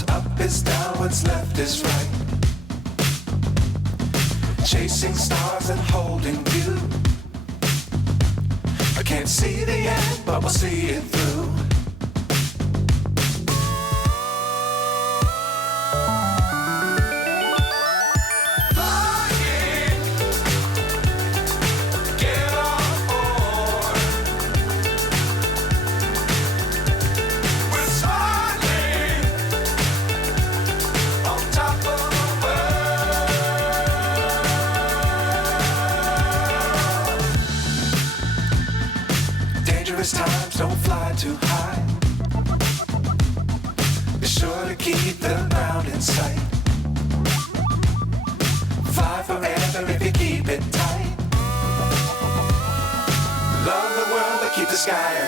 What's up is down, what's left is right. Chasing stars and holding you. I can't see the end, but we'll see it through. Times don't fly too high. Be sure to keep the ground in sight. Fly forever if you keep it tight. Love the world but keep the sky